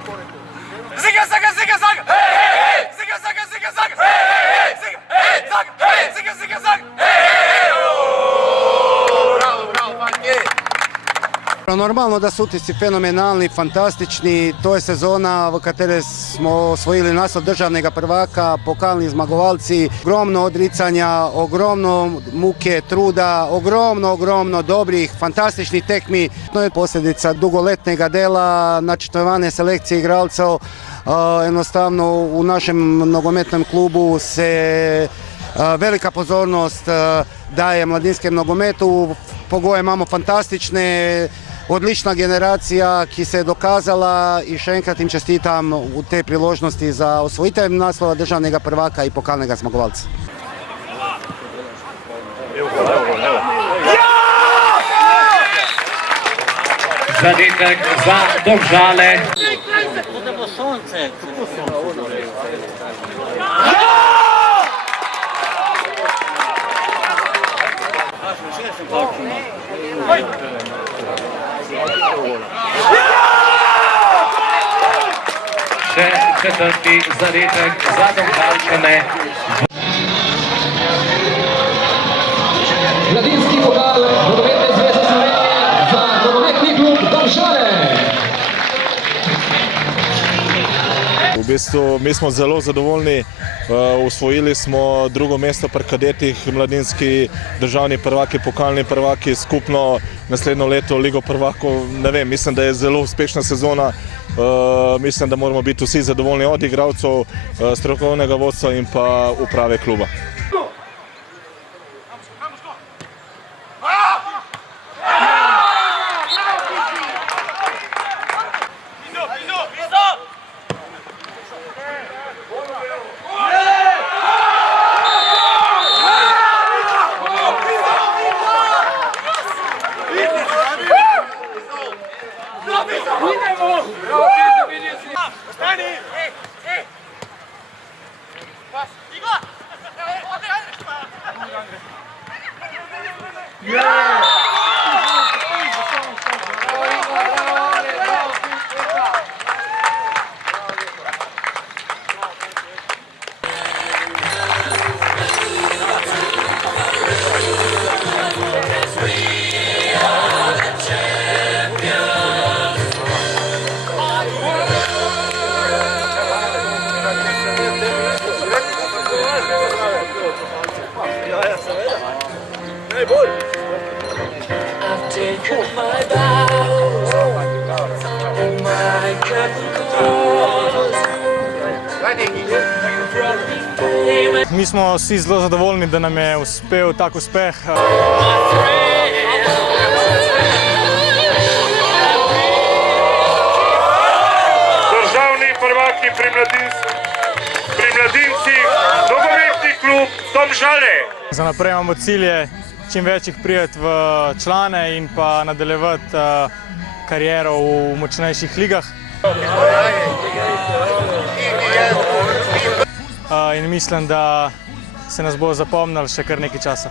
Ziga, zaga, ziga, zaga! Hey, hey, hey! Ziga, zaga, ziga, zaga! Hey, hey, hey! Ziga, hey, zaga, hey! Ziga, ziga, zaga! Hey, hey, hey! Bravo, bravo, fanke! Normalno da su utisci fenomenalni, fantastični. To je sezona v kateri smo osvojili naslov državnega prvaka, pokalni zmagovalci. Ogromno odricanja, ogromno muke, truda, ogromno dobrih, fantastičnih tekmi. To je posljedica dugoletnega dela, načrtovane selekcije igralcev. Enostavno u našem nogometnom klubu se velika pozornost daje mladinskem nogometu. Pogoje imamo fantastične, odlična generacija, ki se je dokazala i še enkrat im čestitam u te priložnosti za osvojitev naslova državnega prvaka i pokalnega zmagovalca. Zadetek za Domžale. Še četrti zadetek za Domžalčane. Mladinski pokal Nogometne zveze Slovenije za nogometni klub Domžale. V bistvu mi smo zelo zadovoljni, osvojili smo drugo mesto pri kadetih, mladinski državni prvaki, pokalni prvaki, skupno naslednjo leto Ligo prvakov. Ne vem, mislim, da je zelo uspešna sezona, mislim, da moramo biti vsi zadovoljni od igralcev, strokovnega vodstva in pa uprave kluba. Mi smo vsi zelo zadovoljni, da nam je uspel tak uspeh. Državni prvaki pri mladincih, nogometni klub Domžale. Za naprej imamo cilje čim več jih prijeti v člane in pa nadaljevati kariero v močnejših ligah. In mislim, da se nas bo zapomnilo še kar nekaj časa.